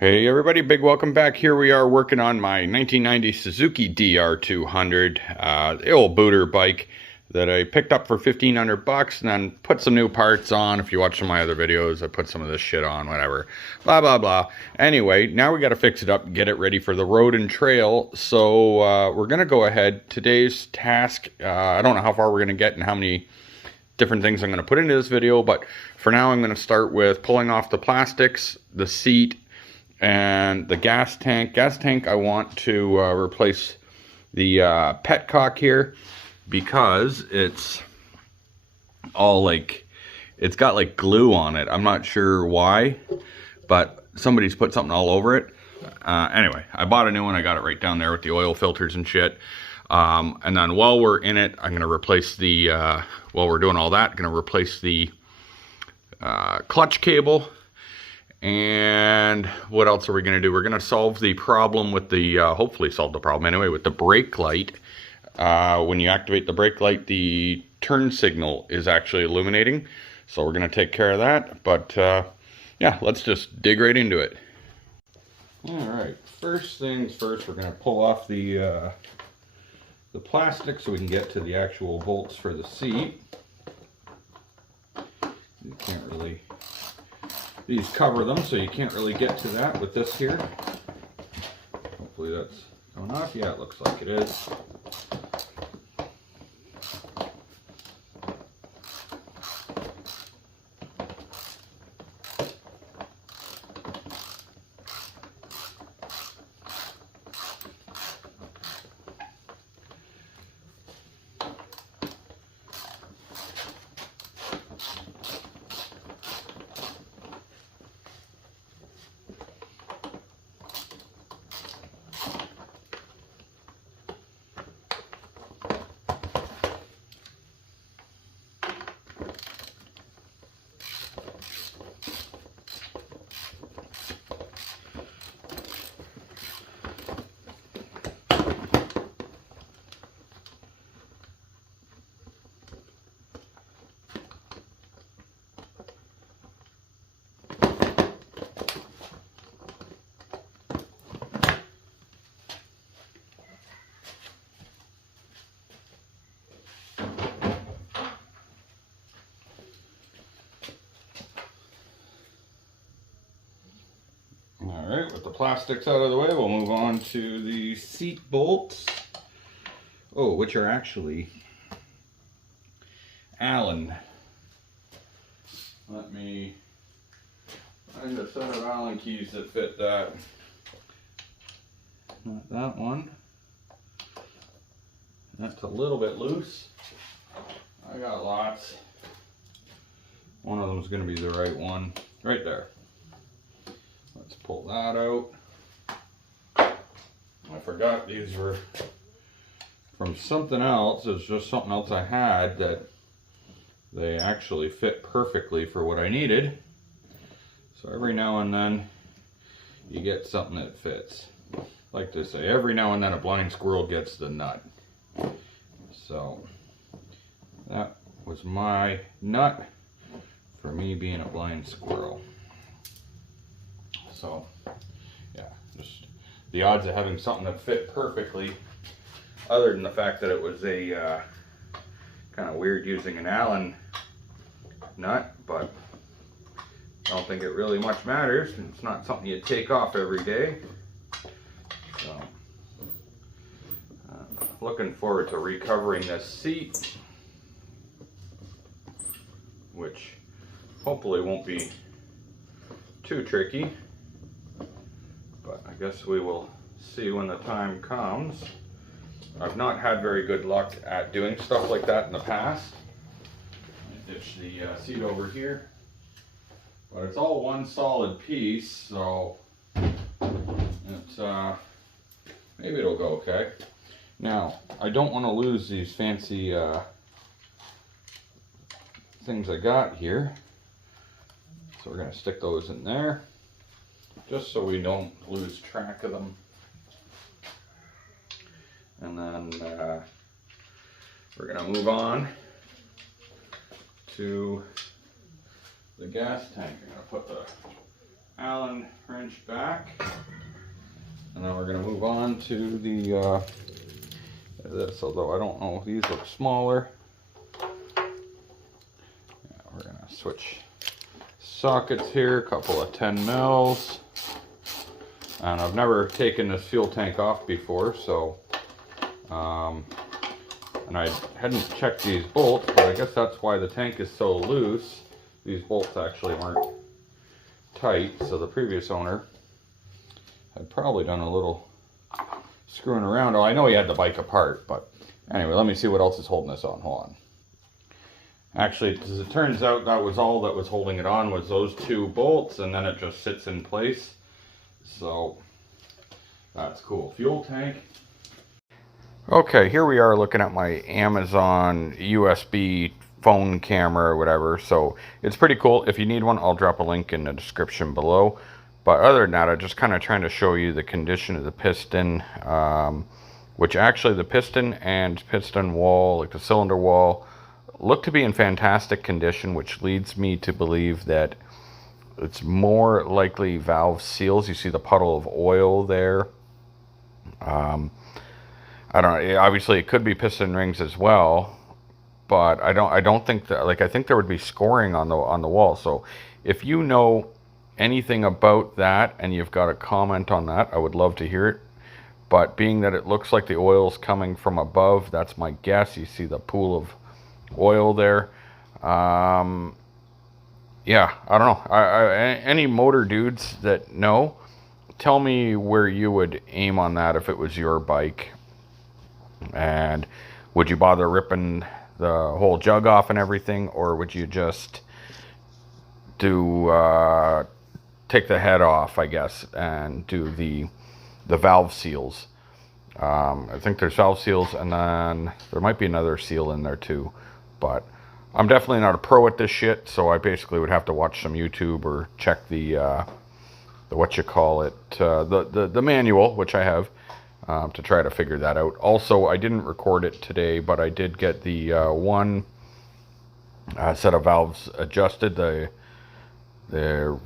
Hey everybody, big welcome back. Here we are working on my 1990 Suzuki DR200, the old booter bike that I picked up for 1,500 bucks and then put some new parts on. If you watch some of my other videos, I put some of this shit on, whatever, blah, blah, blah. Anyway, now we got to fix it up, get it ready for the road and trail. So we're going to go ahead. Today's task, I don't know how far we're going to get and how many different things I'm going to put into this video, but for now I'm going to start with pulling off the plastics, the seat, and the gas tank. I want to replace the petcock here because it's all like, it's got like glue on it. I'm not sure why, but somebody's put something all over it. Anyway, I bought a new one. I got it right down there with the oil filters and shit. And then while we're in it, I'm going to replace the, while we're doing all that, I'm going to replace the clutch cable. And what else are we going to do? We're going to solve the problem with the, hopefully solve the problem anyway, with the brake light. When you activate the brake light, the turn signal is actually illuminating. So we're going to take care of that. But yeah, let's just dig right into it. All right, first things first, we're going to pull off the plastic so we can get to the actual bolts for the seat. You can't really... These cover them, so you can't really get to that with this here. Hopefully that's coming off. Yeah, it looks like it is. Alright, with the plastics out of the way, we'll move on to the seat bolts. Oh, which are actually Allen. Let me find a set of Allen keys that fit that. Not that one. That's a little bit loose. I got lots. One of them is going to be the right one. Right there. Let's pull that out. I forgot these were from something else. It's just something else I had that they actually fit perfectly for what I needed. So every now and then you get something that fits. Like to say, every now and then a blind squirrel gets the nut. So that was my nut for me being a blind squirrel. So, yeah, just the odds of having something that fit perfectly, other than the fact that it was a kind of weird using an Allen nut, but I don't think it really much matters. It's not something you take off every day. So, looking forward to recovering this seat, which hopefully won't be too tricky. But I guess we will see when the time comes. I've not had very good luck at doing stuff like that in the past. I ditch the seat over here. But it's all one solid piece, so it's, maybe it'll go okay. Now, I don't want to lose these fancy things I got here. So we're going to stick those in there, just so we don't lose track of them. And then we're going to move on to the gas tank. I'm going to put the Allen right wrench back. And then we're going to move on to the this, although I don't know, these look smaller. Yeah, we're going to switch sockets here, a couple of 10 mils. And I've never taken this fuel tank off before, so and I hadn't checked these bolts, but I guess that's why the tank is so loose. These bolts actually weren't tight, so the previous owner had probably done a little screwing around. Oh, I know he had the bike apart, but anyway, let me see what else is holding this on. Hold on. Actually, as it turns out, that was all that was holding it on, was those two bolts, and then it just sits in place. So that's cool. Fuel tank. Okay, here we are looking at my Amazon USB phone camera or whatever. So it's pretty cool. If you need one, I'll drop a link in the description below. But other than that, I'm just kind of trying to show you the condition of the piston, which actually the piston and piston wall, like the cylinder wall, look to be in fantastic condition, which leads me to believe that it's more likely valve seals. You see the puddle of oil there. I don't know. Obviously, it could be piston rings as well, but I don't think that. Like, I think there would be scoring on the wall. So, if you know anything about that and you've got a comment on that, I would love to hear it. But being that it looks like the oil's coming from above, that's my guess. You see the pool of oil there. Yeah, I don't know. Any motor dudes that know, tell me where you would aim on that if it was your bike. And would you bother ripping the whole jug off and everything, or would you just do take the head off, I guess, and do the valve seals? I think there's valve seals, and then there might be another seal in there too, but I'm definitely not a pro at this shit, so I basically would have to watch some YouTube or check the what you call it, the manual, which I have, to try to figure that out. Also, I didn't record it today, but I did get the one set of valves adjusted, the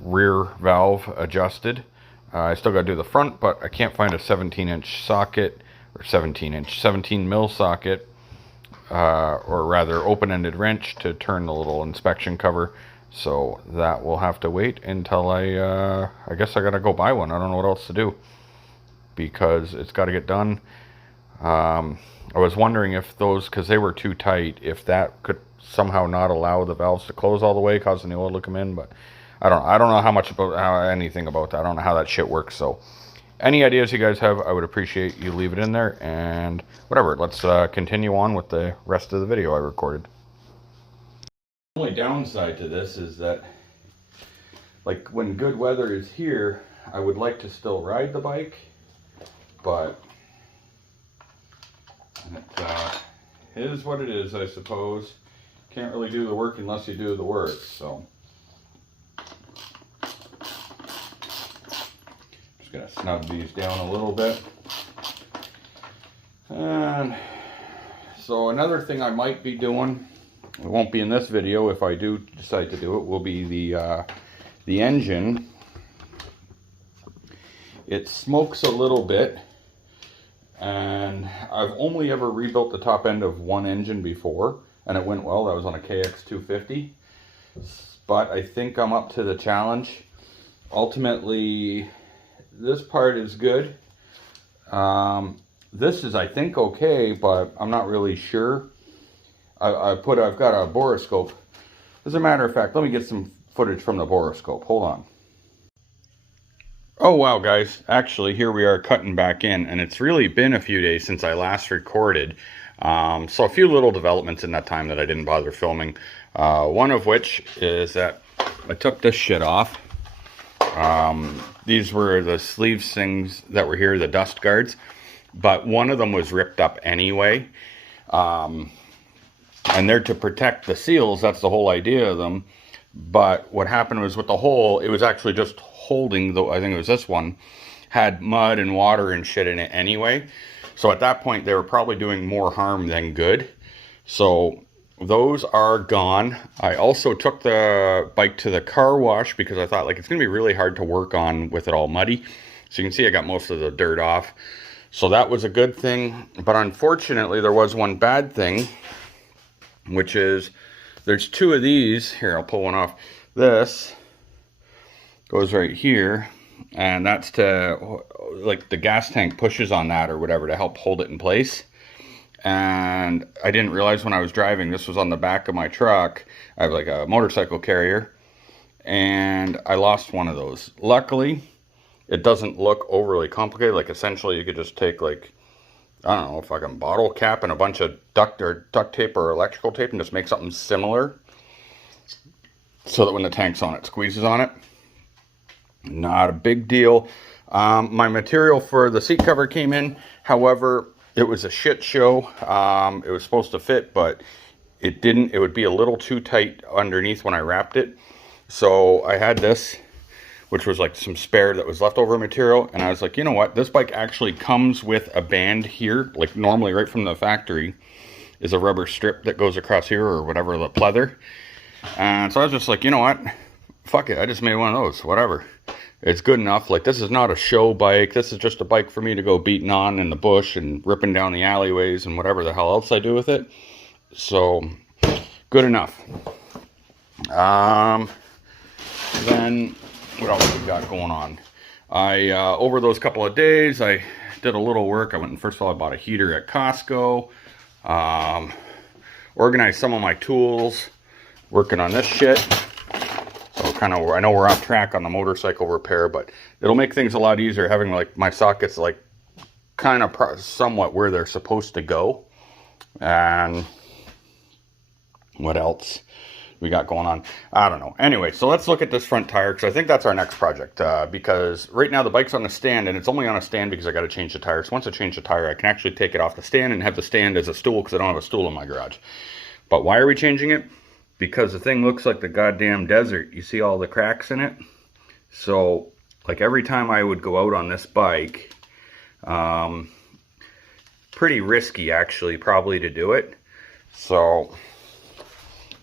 rear valve adjusted. I still got to do the front, but I can't find a 17-inch socket, or 17 mil socket, or rather open-ended wrench to turn the little inspection cover. So that will have to wait until I guess I gotta go buy one. I don't know what else to do, because it's got to get done. I was wondering if those, because they were too tight, if that could somehow not allow the valves to close all the way, causing the oil to come in. But I don't know anything about that. I don't know how that shit works. So any ideas you guys have, I would appreciate you leave it in there. And whatever, let's continue on with the rest of the video I recorded. The only downside to this is that, like, when good weather is here, I would like to still ride the bike, but it is what it is, I suppose. Can't really do the work unless you do the work, so. Just gonna snug these down a little bit. And so another thing I might be doing, it won't be in this video if I do decide to do it, will be the engine. It smokes a little bit, and I've only ever rebuilt the top end of one engine before, and it went well. That was on a KX250, but I think I'm up to the challenge. Ultimately, this part is good. This is, I think, okay, but I'm not really sure. I've got a boroscope. As a matter of fact, let me get some footage from the boroscope. Hold on. Oh wow, guys, actually here we are cutting back in, and it's really been a few days since I last recorded. So a few little developments in that time that I didn't bother filming. One of which is that I took this shit off. These were the sleeves things that were here, the dust guards, but one of them was ripped up anyway. And they're to protect the seals, that's the whole idea of them. But what happened was, with the hole, it was actually just holding, I think it was this one, had mud and water and shit in it anyway. So at that point, they were probably doing more harm than good. So those are gone. I also took the bike to the car wash because I thought, like, it's gonna be really hard to work on with it all muddy. So you can see I got most of the dirt off. So that was a good thing. But unfortunately, there was one bad thing, which is there's two of these. Here, I'll pull one off. This goes right here, and that's to, like, the gas tank pushes on that or whatever to help hold it in place. And I didn't realize when I was driving, this was on the back of my truck. I have like a motorcycle carrier, and I lost one of those. Luckily, it doesn't look overly complicated. Like, essentially you could just take, like, I don't know, a fucking bottle cap and a bunch of duct tape or electrical tape and just make something similar so that when the tank's on, it squeezes on it. Not a big deal. My material for the seat cover came in. However, it was a shit show. It was supposed to fit, but it didn't. It would be a little too tight underneath when I wrapped it. So I had this, which was like some spare that was leftover material. And I was like, you know what? This bike actually comes with a band here. Like, normally right from the factory is a rubber strip that goes across here or whatever, the pleather. And so I was just like, you know what? Fuck it. I just made one of those. Whatever. It's good enough. Like, this is not a show bike. This is just a bike for me to go beating on in the bush and ripping down the alleyways and whatever the hell else I do with it. So, good enough. Then, what else we got going on? Over those couple of days, I did a little work. I went and, first of all, I bought a heater at Costco. Organized some of my tools. Working on this shit. So kind of, I know we're off track on the motorcycle repair, but it'll make things a lot easier having, like, my sockets, like, kind of somewhat where they're supposed to go. And what else we got going on? I don't know. Anyway, so let's look at this front tire, because I think that's our next project. Because right now the bike's on a stand, and it's only on a stand because I got to change the tire. So once I change the tire, I can actually take it off the stand and have the stand as a stool, because I don't have a stool in my garage. But why are we changing it? Because the thing looks like the goddamn desert. You see all the cracks in it? So, like, every time I would go out on this bike, pretty risky actually probably to do it. So,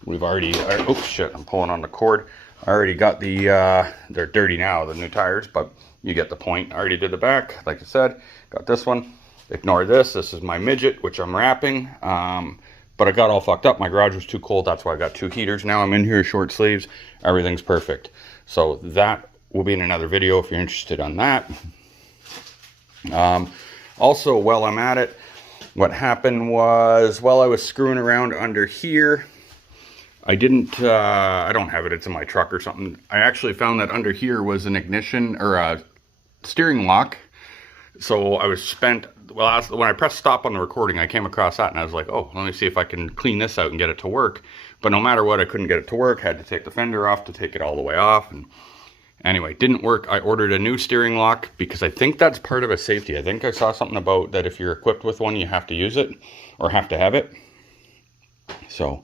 we've already, oh shit, I'm pulling on the cord. I already got the, they're dirty now, the new tires, but you get the point. I already did the back, like I said. Got this one. Ignore this. This is my midget, which I'm wrapping. But I got all fucked up. My garage was too cold. That's why I got two heaters. Now I'm in here, short sleeves. Everything's perfect. So that will be in another video if you're interested on that. Also, while I'm at it, what happened was, while I was screwing around under here, I didn't, I don't have it. It's in my truck or something. I actually found that under here was an ignition or a steering lock. So I was spent, well, when I pressed stop on the recording, I came across that and I was like, oh, let me see if I can clean this out and get it to work. But no matter what, I couldn't get it to work. Had to take the fender off to take it all the way off. And anyway, didn't work. I ordered a new steering lock because I think that's part of a safety. I think I saw something about that if you're equipped with one, you have to use it or have to have it. So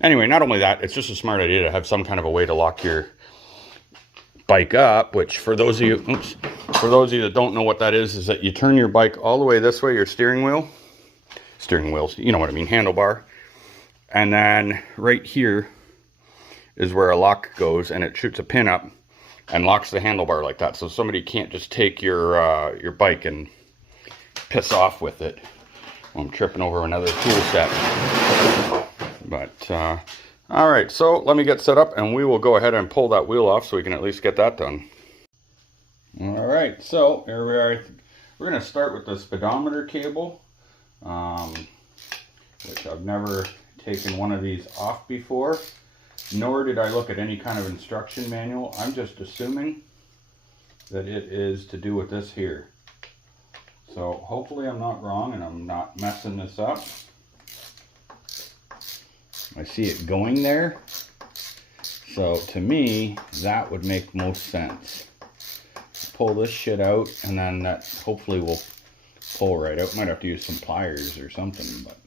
anyway, not only that, it's just a smart idea to have some kind of a way to lock your bike up, which for those of you, for those of you that don't know what that is that you turn your bike all the way this way, your steering wheels, you know what I mean, handlebar. And then right here is where a lock goes, and it shoots a pin up and locks the handlebar like that. So somebody can't just take your bike and piss off with it. Well, I'm tripping over another tool set. But, all right, so let me get set up and we will go ahead and pull that wheel off so we can at least get that done. All right, so here we are. We're going to start with the speedometer cable, which I've never taken one of these off before, nor did I look at any kind of instruction manual. I'm just assuming that it is to do with this here. So hopefully I'm not wrong and I'm not messing this up. I see it going there. So to me, that would make most sense. Pull this shit out and then that hopefully will pull right out. Might have to use some pliers or something, but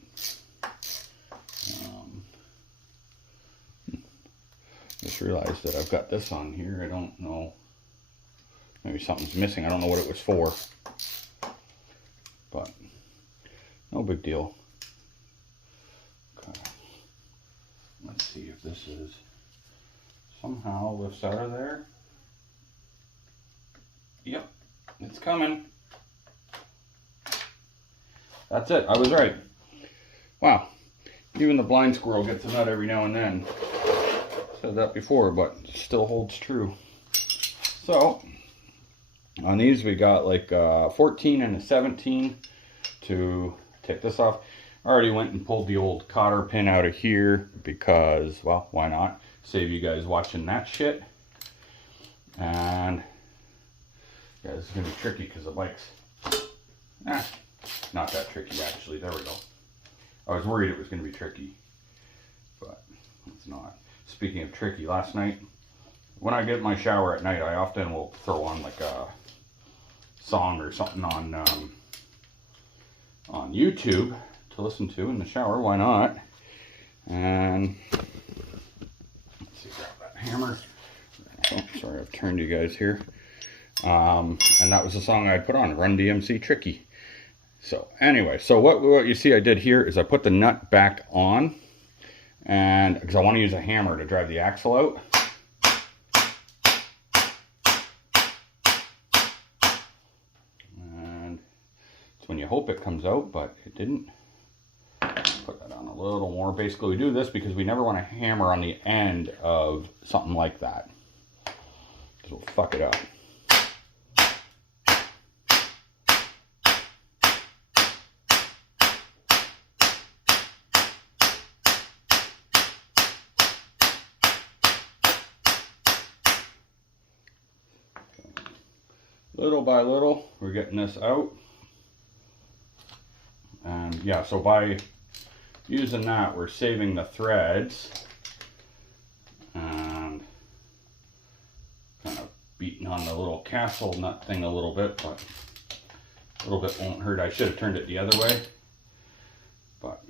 just realized that I've got this on here. I don't know. Maybe something's missing. I don't know what it was for. But no big deal. Okay. this is. Somehow lifts out of there. Yep, it's coming. That's it, I was right. Wow, even the blind squirrel gets a nut every now and then. Said that before, but it still holds true. So, on these we got like a 14 and a 17 to take this off. I already went and pulled the old cotter pin out of here because, well, why not? Save you guys watching that shit. And yeah, this is gonna be tricky because the bike's not that tricky actually. There we go. I was worried it was gonna be tricky, but it's not. Speaking of tricky, last night when I get in my shower at night, I often will throw on like a song or something on YouTube to listen to in the shower. Why not? And let's see, grab that hammer. Oh, sorry, I've turned you guys here. And that was the song I put on, Run DMC Tricky. So anyway, so what you see I did here is I put the nut back on, and because I want to use a hammer to drive the axle out. And it's when you hope it comes out, but it didn't. Put that on a little more. Basically, we do this because we never want to hammer on the end of something like that, because we'll fuck it up. Little by little, we're getting this out. And yeah, so by using that, we're saving the threads and kind of beating on the little castle nut thing a little bit, but a little bit won't hurt. I should have turned it the other way, but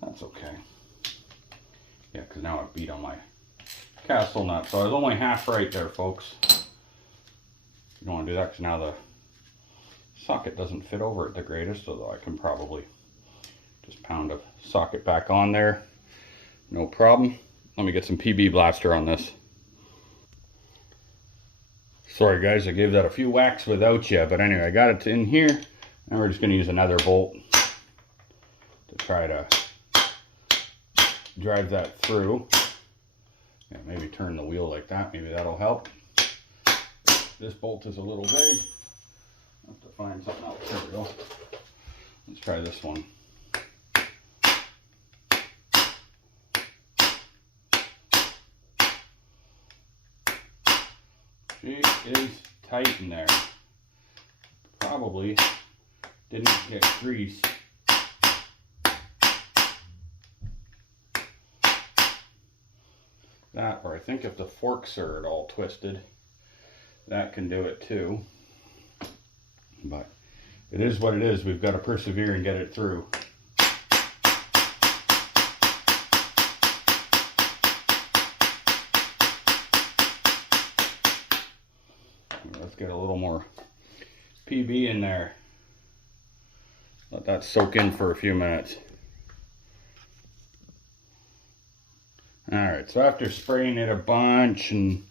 that's okay. Yeah, because now I beat on my castle nut. So I was only half right there, folks. You don't want to do that because now the socket doesn't fit over it the greatest, although I can probably just pound a socket back on there. No problem. Let me get some PB Blaster on this. Sorry guys, I gave that a few whacks without you, but anyway, I got it in here. Now we're just going to use another bolt to try to drive that through. Yeah, maybe turn the wheel like that, maybe that'll help. This bolt is a little big. I'll have to find something else. There we go. Let's try this one. She is tight in there. Probably didn't get grease. That, or I think if the forks are at all twisted, that can do it too. But it is what it is. We've got to persevere and get it through. Let's get a little more PB in there. Let that soak in for a few minutes. Alright, so after spraying it a bunch, and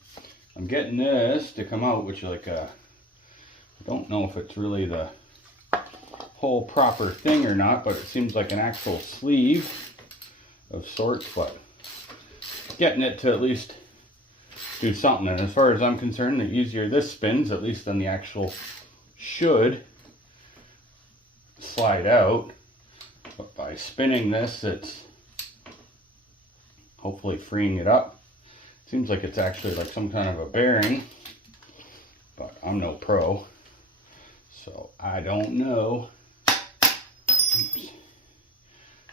I'm getting this to come out, which like I don't know if it's really the whole proper thing or not, but it seems like an actual sleeve of sorts, but getting it to at least do something. And as far as I'm concerned, the easier this spins, at least then the actual should slide out. But by spinning this, it's hopefully freeing it up. Seems like it's actually like some kind of a bearing, but I'm no pro, so I don't know. Oops.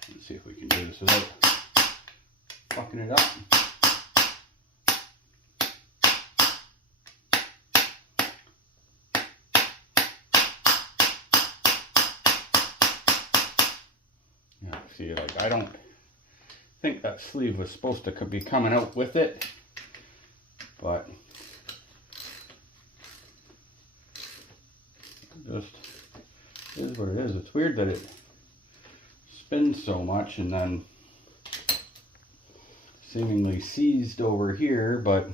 Let's see if we can do this without fucking it up. Yeah, see, like I don't think that sleeve was supposed to be coming out with it, but it just is what it is. It's weird that it spins so much and then seemingly seized over here, but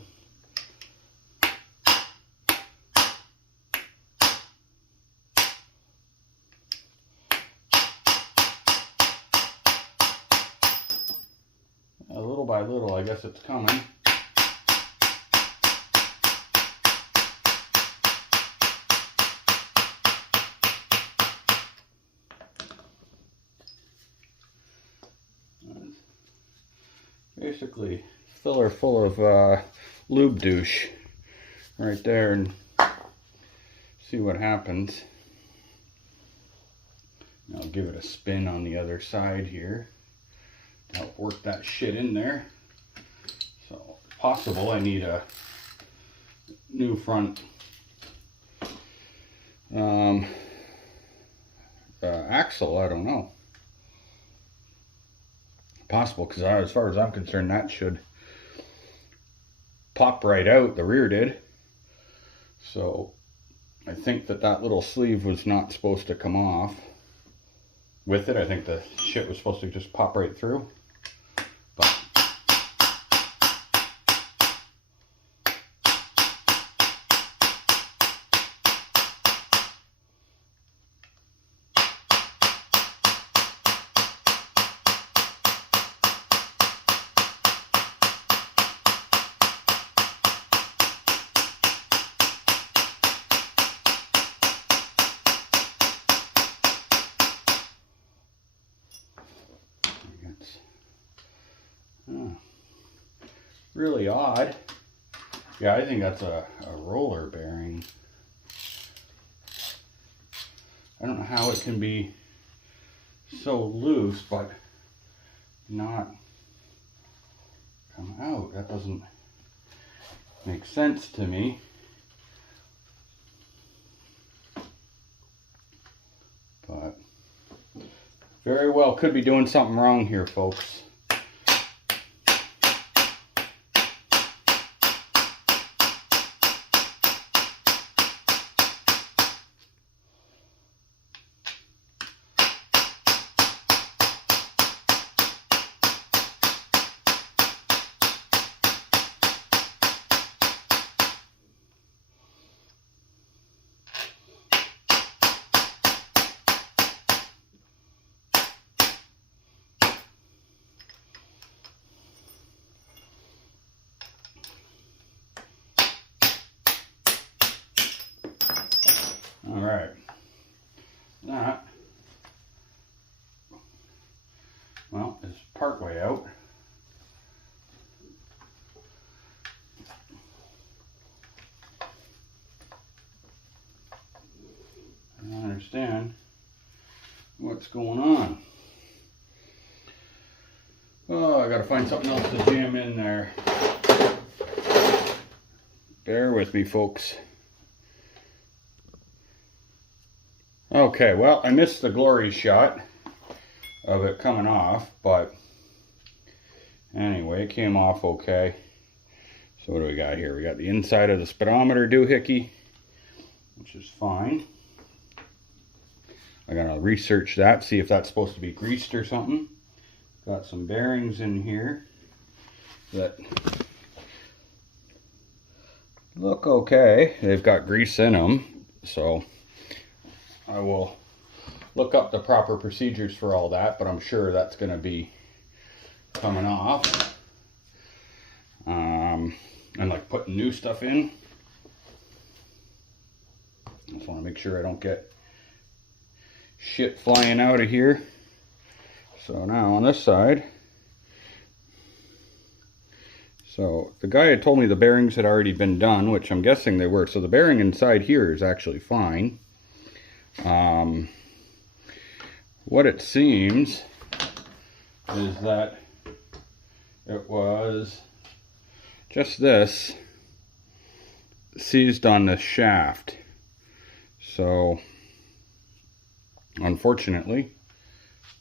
little by little, I guess it's coming. Basically filler full of lube douche right there, and see what happens. I'll give it a spin on the other side here to help work that shit in there. So if possible, I need a new front axle. I don't know. Possible, because as far as I'm concerned, that should pop right out. The rear did. So I think that little sleeve was not supposed to come off with it. I think the shit was supposed to just pop right through. But really odd. Yeah, I think that's a roller bearing. I don't know how it can be so loose but not come out. That doesn't make sense to me. But very well could be doing something wrong here, folks. All right, that, well, is part way out. I don't understand what's going on. Oh, I gotta find something else to jam in there. Bear with me, folks. Okay, well, I missed the glory shot of it coming off, but anyway, it came off okay. So what do we got here? We got the inside of the speedometer doohickey, which is fine. I gotta research that, see if that's supposed to be greased or something. Got some bearings in here that look okay. They've got grease in them, so I will look up the proper procedures for all that, but I'm sure that's going to be coming off. And like putting new stuff in. I just want to make sure I don't get shit flying out of here. So now on this side, so the guy had told me the bearings had already been done, which I'm guessing they were. So the bearing inside here is actually fine. What it seems is that it was just this seized on the shaft. So unfortunately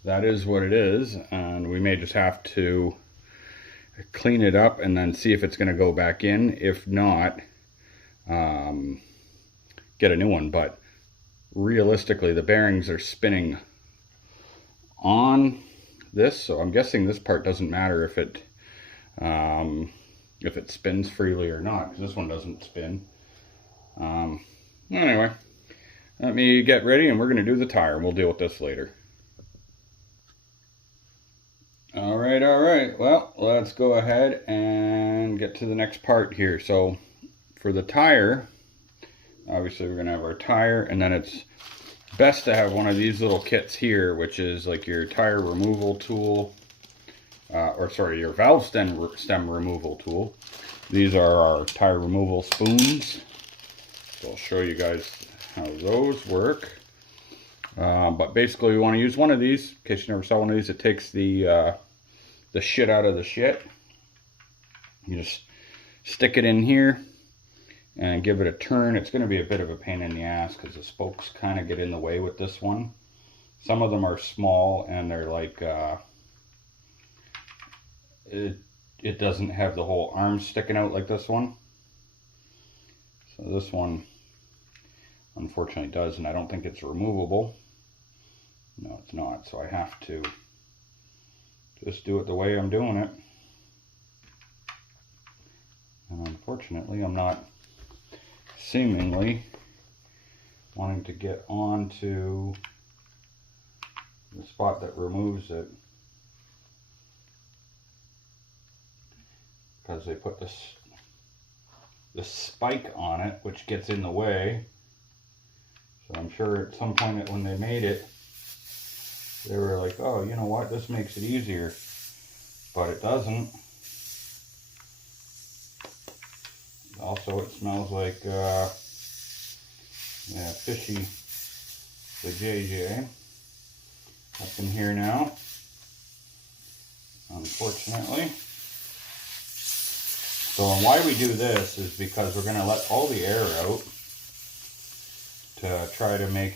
that is what it is, and we may just have to clean it up and then see if it's going to go back in. If not, get a new one. But realistically, the bearings are spinning on this, so I'm guessing this part doesn't matter if it if it spins freely or not, because this one doesn't spin. Anyway, let me get ready and we're going to do the tire. We'll deal with this later. All right. Well, let's go ahead and get to the next part here. So for the tire, obviously we're going to have our tire, and then it's best to have one of these little kits here, which is like your tire removal tool, your valve stem removal tool. These are our tire removal spoons. So I'll show you guys how those work. But basically we want to use one of these. In case you never saw one of these, it takes the shit out of the shit. You just stick it in here and give it a turn. It's going to be a bit of a pain in the ass because the spokes kind of get in the way with this one. Some of them are small and they're like, it doesn't have the whole arm sticking out like this one. So this one unfortunately does, and I don't think it's removable. No, it's not, so I have to just do it the way I'm doing it. And unfortunately, I'm not seemingly wanting to get onto the spot that removes it, because they put this spike on it, which gets in the way. So I'm sure at some point when they made it, they were like, oh, you know what, this makes it easier. But it doesn't. Also, it smells like fishy, the JJ up in here now, unfortunately. So why we do this is because we're going to let all the air out to try to make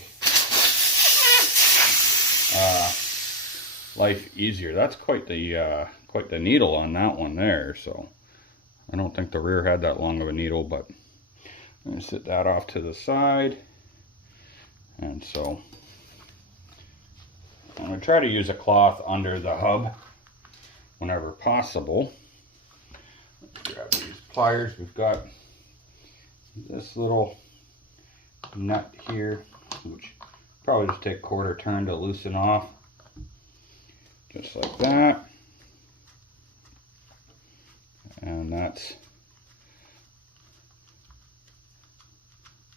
life easier. That's quite the needle on that one there. So I don't think the rear had that long of a needle, but I'm going to set that off to the side. And so I'm going to try to use a cloth under the hub whenever possible. Grab these pliers. We've got this little nut here, which probably just take a quarter turn to loosen off. Just like that. And that's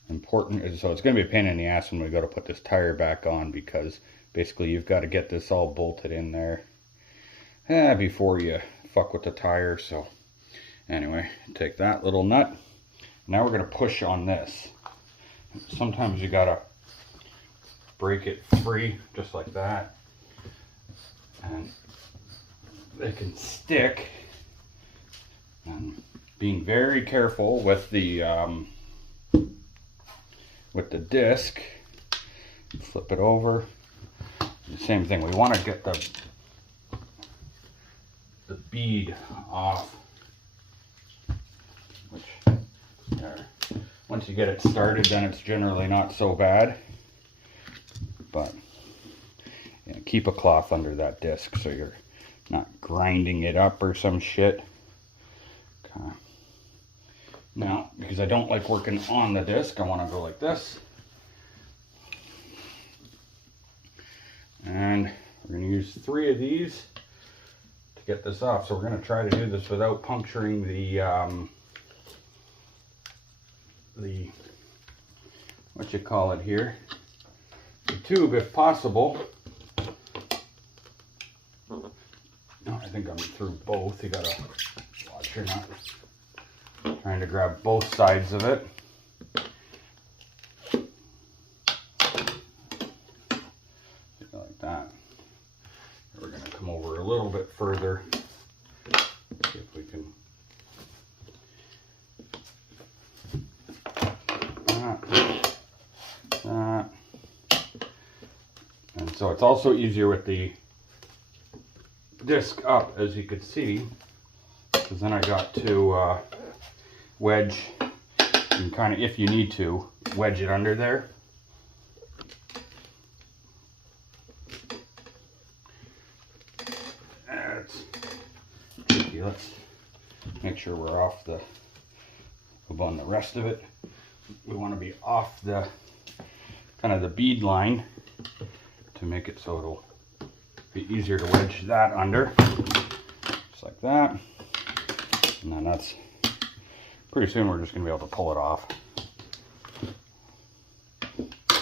important. So it's going to be a pain in the ass when we go to put this tire back on, because basically you've got to get this all bolted in there before you fuck with the tire. So anyway, take that little nut. Now we're going to push on this. Sometimes you got to break it free just like that, and they can stick. And being very careful with the disc. Flip it over. The same thing. We want to get the bead off. Which once you get it started, then it's generally not so bad. But keep a cloth under that disc so you're not grinding it up or some shit. Okay. Now, because I don't like working on the disc, I want to go like this. And we're going to use 3 of these to get this off. So we're going to try to do this without puncturing the what you call it here, the tube if possible. No, I think I'm through both. You gotta watch you're not trying to grab both sides of it. Like that. We're gonna come over a little bit further. See if we can. That. And so it's also easier with the disc up, as you could see, because then I got to wedge, and kind of, if you need to, wedge it under there. That's tricky. Let's make sure we're off the, on the rest of it. We want to be off the, kind of the bead line to make it so it'll be easier to wedge that under. Just like that. And then that's, pretty soon we're just going to be able to pull it off.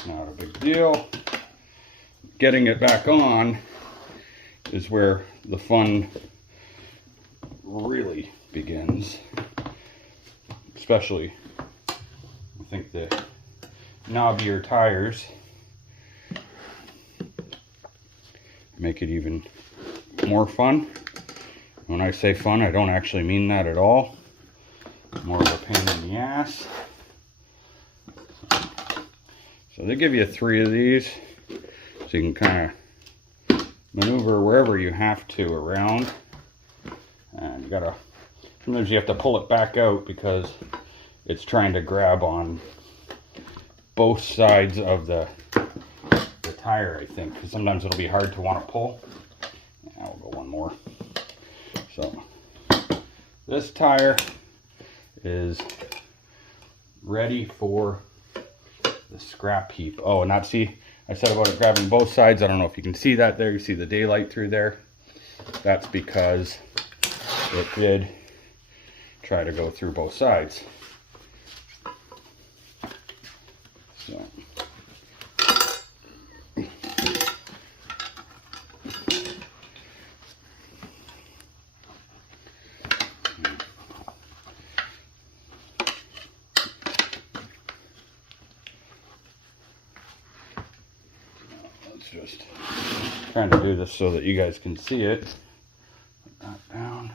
Not a big deal. Getting it back on is where the fun really begins. Especially, I think the knobbier tires make it even more fun. When I say fun, I don't actually mean that at all. More of a pain in the ass. So they give you 3 of these, so you can kind of maneuver wherever you have to around. And you gotta, sometimes you have to pull it back out because it's trying to grab on both sides of the tire, I think, because sometimes it'll be hard to want to pull. I'll go one more. So this tire is ready for the scrap heap. Oh, and see, I said about it grabbing both sides. I don't know if you can see that there. You see the daylight through there. That's because it did try to go through both sides. So just trying to do this so that you guys can see it. Put that down.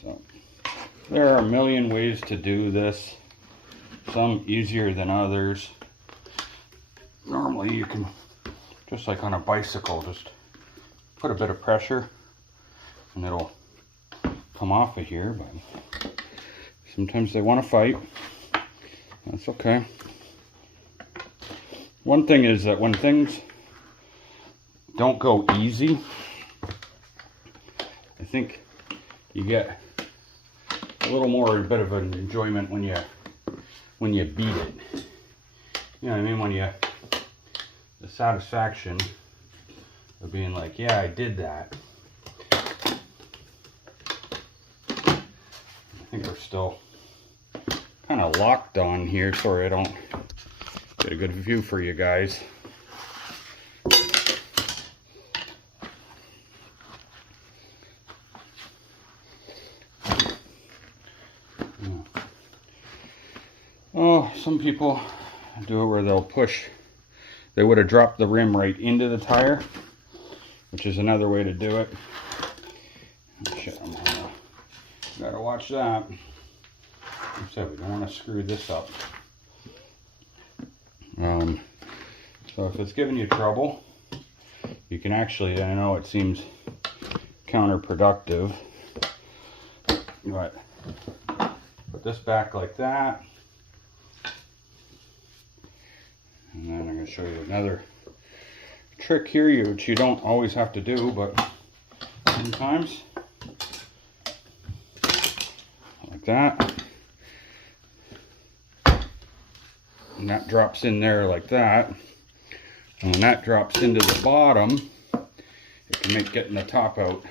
So there are a million ways to do this. Some easier than others. Normally you can, just like on a bicycle, just put a bit of pressure and it'll come off of here, but sometimes they want to fight. That's okay. One thing is that when things don't go easy, I think you get a little more, a bit of an enjoyment when you beat it. You know what I mean? When you, the satisfaction of being like, yeah, I did that. I think we're still kind of locked on here. Sorry, I don't get a good view for you guys. Oh, some people do it where they'll push. They would have dropped the rim right into the tire, which is another way to do it. Shit, gotta watch that. Like I said, we don't want to screw this up. So if it's giving you trouble, you can actually, I know it seems counterproductive, but put this back like that. And then I'm going to show you another trick here, which you don't always have to do, but sometimes. Like that. And that drops in there like that. And when that drops into the bottom, it can make getting the top out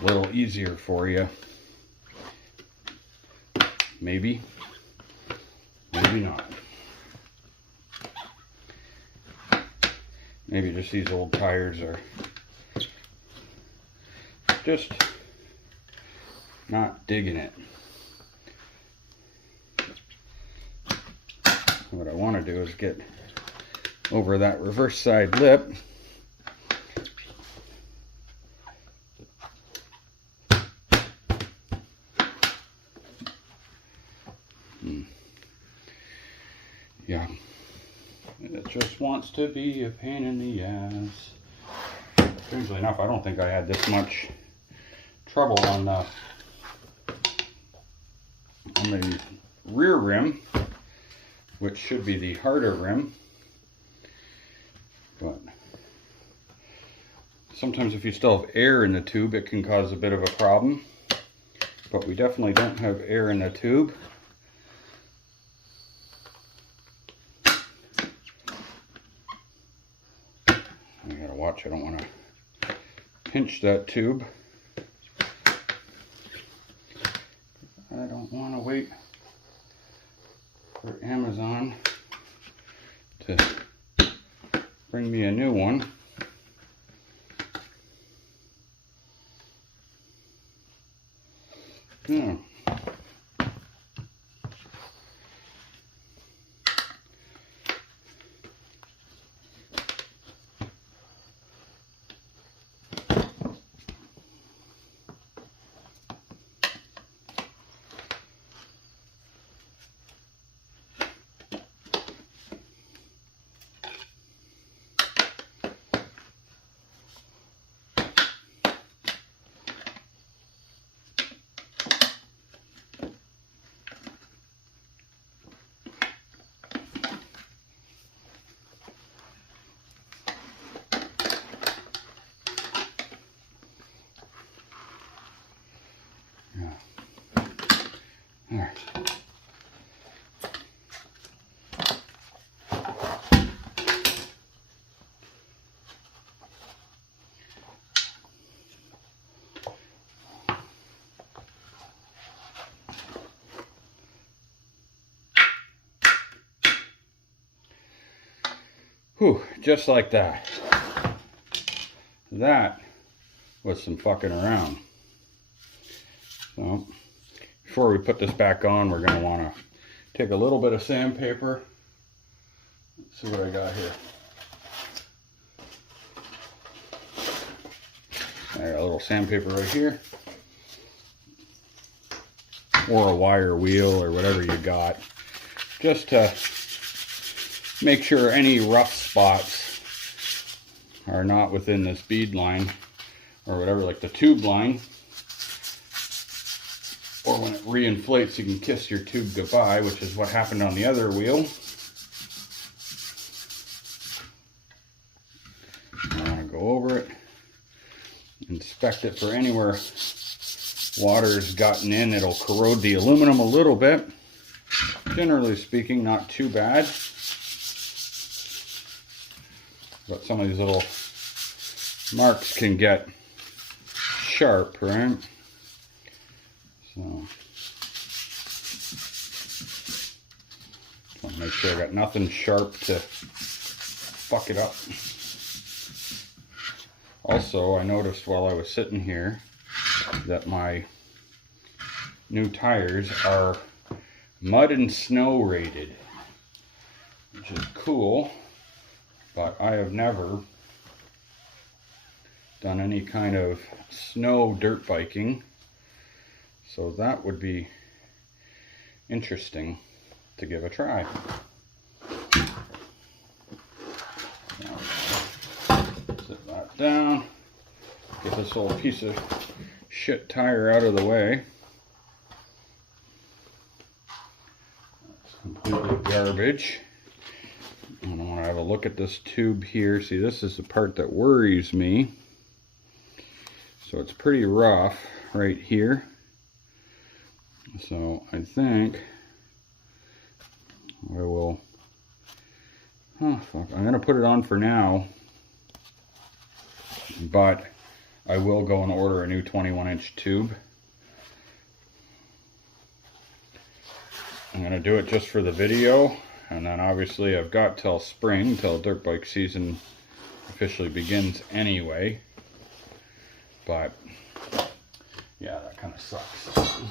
a little easier for you. Maybe. Maybe not. Maybe just these old tires are just not digging it. What I want to do is get over that reverse side lip. Yeah. It just wants to be a pain in the ass. Strangely enough, I don't think I had this much trouble on the rear rim, which should be the harder rim. But Sometimes if you still have air in the tube, it can cause a bit of a problem. But we definitely don't have air in the tube. I gotta watch, I don't want to pinch that tube. I don't want to wait for Amazon to bring me a new one. Yeah. There. Whew, just like that. That was some fucking around. So, before we put this back on, we're going to want to take a little bit of sandpaper. Let's see what I got here. I got a little sandpaper right here. Or a wire wheel or whatever you got. Just to make sure any rough spots are not within this bead line or whatever, like the tube line. Or when it reinflates, you can kiss your tube goodbye, which is what happened on the other wheel. I want to go over it, inspect it for anywhere water's gotten in. It'll corrode the aluminum a little bit. Generally speaking, not too bad. But some of these little marks can get sharp, right? So, just want to make sure I got nothing sharp to fuck it up. Also, I noticed while I was sitting here that my new tires are mud and snow rated, which is cool, but I have never done any kind of snow dirt biking. So that would be interesting to give a try. Sit that down. Get this old piece of shit tire out of the way. That's completely garbage. And I want to have a look at this tube here. See, this is the part that worries me. So it's pretty rough right here. So I think I will, I'm going to put it on for now, but I will go and order a new 21-inch tube. I'm going to do it just for the video, and then obviously I've got till spring, till dirt bike season officially begins anyway, but yeah, that kind of sucks.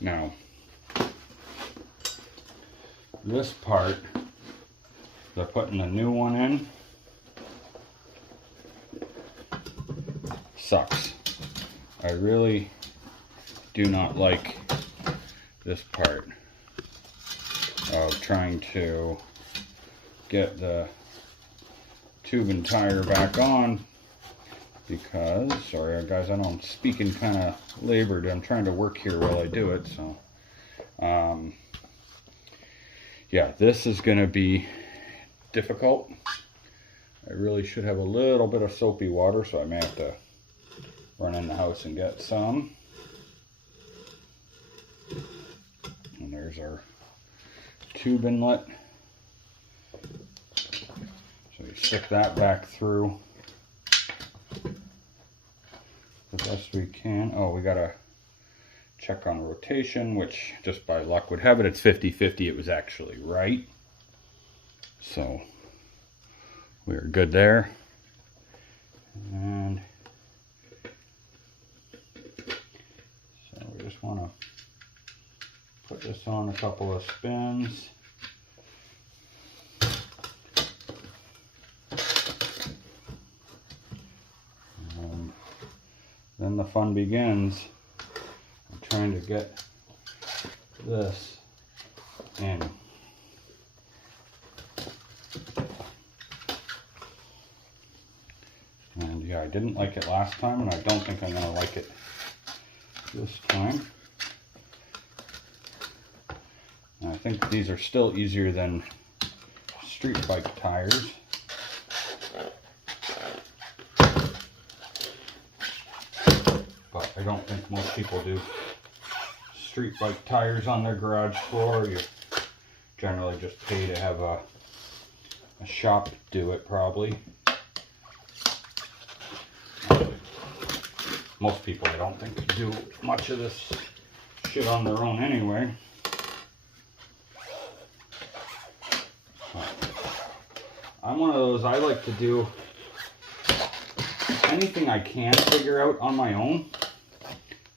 Now, this part, they're putting a new one in, sucks. I really do not like this part of trying to get the tube and tire back on, because, sorry guys, I know I'm speaking kind of labored. I'm trying to work here while I do it, so yeah, this is going to be difficult. I really should have a little bit of soapy water, so I may have to run in the house and get some. And there's our tube inlet. So we stick that back through the best we can. Oh, we gotta check on rotation, which just by luck would have it. It's 50-50. It was actually right. So we're good there. And so we just want to put this on a couple of spins. And then the fun begins. I'm trying to get this in. And yeah, I didn't like it last time, and I don't think I'm going to like it this time. And I think these are still easier than street bike tires. But I don't think most people do street bike tires on their garage floor. You generally just pay to have a shop do it, probably. Most people, I don't think, do much of this shit on their own anyway. I'm one of those, I like to do anything I can figure out on my own.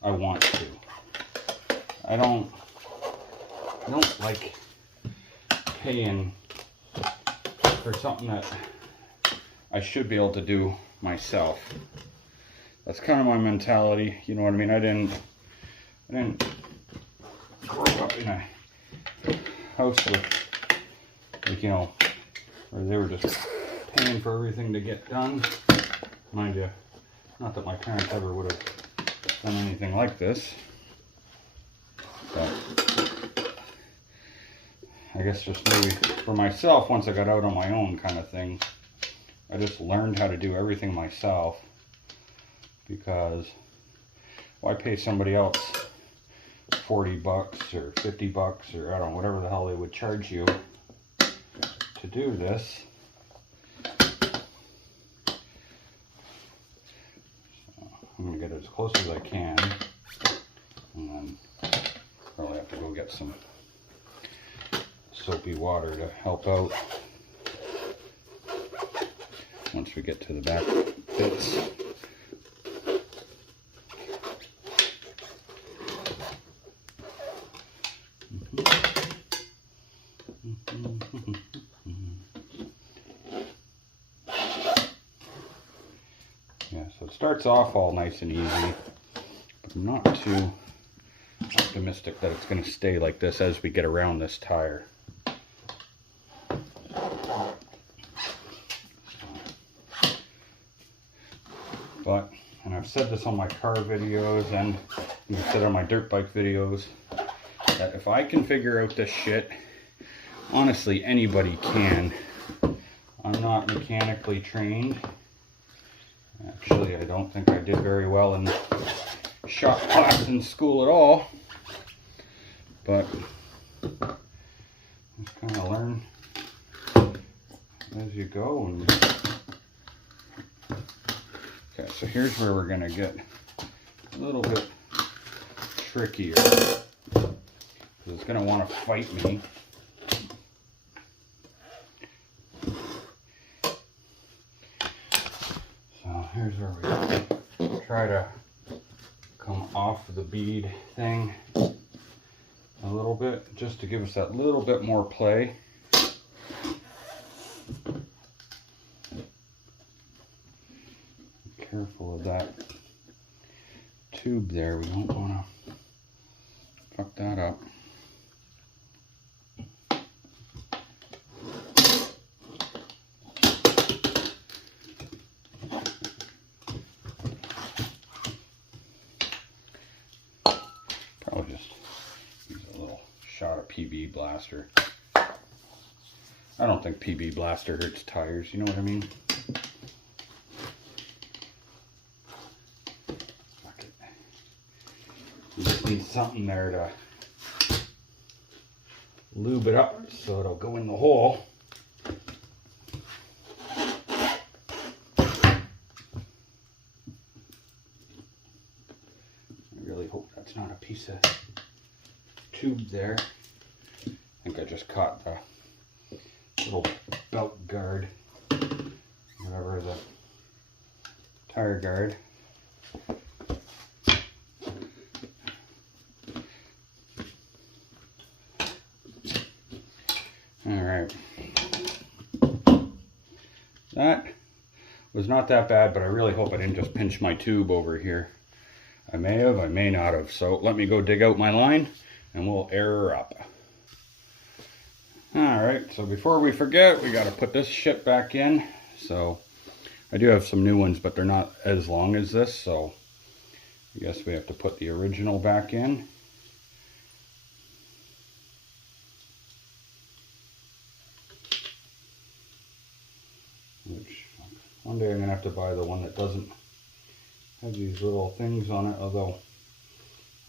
I want to. I don't like paying for something that I should be able to do myself. That's kind of my mentality, you know what I mean? I didn't grow up in a house with, like, you know, where they were just paying for everything to get done. Mind you, not that my parents ever would have done anything like this, but I guess just maybe for myself, once I got out on my own kind of thing, I just learned how to do everything myself. Because why pay somebody else $40 or $50 or I don't know, whatever the hell they would charge you to do this? So I'm going to get as close as I can, and then probably have to go get some soapy water to help out once we get to the back bits. Yeah, so it starts off all nice and easy, but I'm not too optimistic that it's going to stay like this as we get around this tire. But, and I've said this on my car videos and I've said on my dirt bike videos, that if I can figure out this shit, honestly, anybody can. I'm not mechanically trained. Actually, I don't think I did very well in shop class in school at all. But just kind of learn as you go. And okay, so here's where we're going to get a little bit trickier. It's going to want to fight me. So here's where we try to come off the bead thing a little bit, just to give us that little bit more play. Be careful of that tube there. We don't want to fuck that up. Probably just use a little shot of PB blaster. I don't think PB Blaster hurts tires, you know what I mean? Fuck it. You just need something there to lube it up so it'll go in the hole. I really hope that's not a piece of tube there. I think I just caught the little belt guard, whatever, the tire guard. Alright. That was not that bad, but I really hope I didn't just pinch my tube over here. I may have, I may not have. So let me go dig out my line and we'll air her up. Alright, so before we forget, we got to put this shit back in. So I do have some new ones, but they're not as long as this, so I guess we have to put the original back in. Which, one day I'm going to have to buy the one that doesn't have these little things on it, although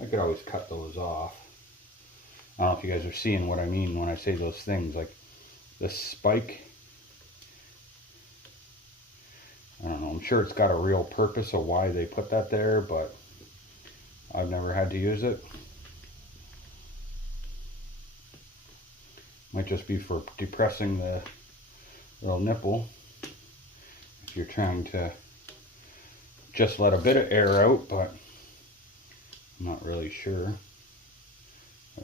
I could always cut those off. I don't know if you guys are seeing what I mean when I say those things, like this spike. I don't know, I'm sure it's got a real purpose of why they put that there, but I've never had to use it. Might just be for depressing the little nipple if you're trying to just let a bit of air out, but I'm not really sure.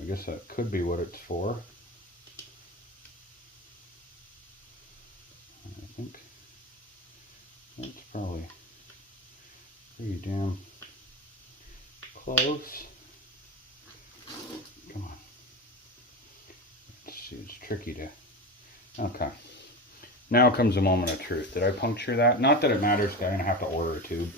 I guess that could be what it's for. I think that's probably pretty damn close. Come on. Let's see, it's tricky to... Okay. Now comes the moment of truth. Did I puncture that? Not that it matters, because I'm going to have to order a tube.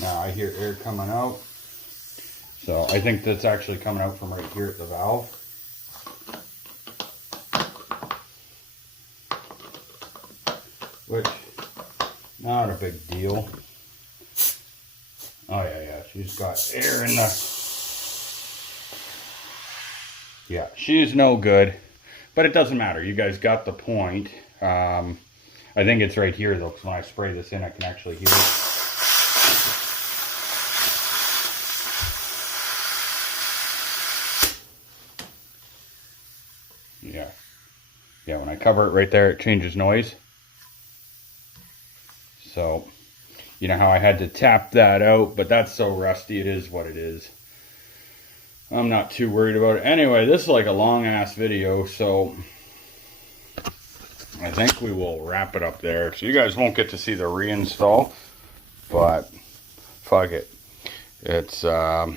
Now I hear air coming out, so I think that's actually coming out from right here at the valve. Which, not a big deal. Oh yeah, she's got air in the... Yeah, she's no good, but it doesn't matter. You guys got the point. I think it's right here though, because when I spray this in, I can actually hear it. Yeah, when I cover it right there, it changes noise. So, you know how I had to tap that out, but that's so rusty, it is what it is. I'm not too worried about it. Anyway, this is like a long ass video, so I think we will wrap it up there. So you guys won't get to see the reinstall, but fuck it. It's, I'm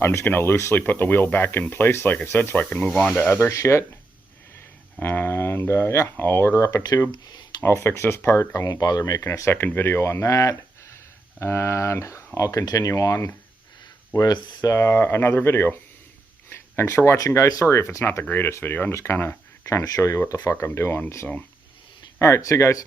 just going to loosely put the wheel back in place, like I said, so I can move on to other shit. And yeah, I'll order up a tube. I'll fix this part. I won't bother making a second video on that. And I'll continue on with another video. Thanks for watching, guys. Sorry if it's not the greatest video. I'm just kind of trying to show you what the fuck I'm doing. So, alright, see you guys.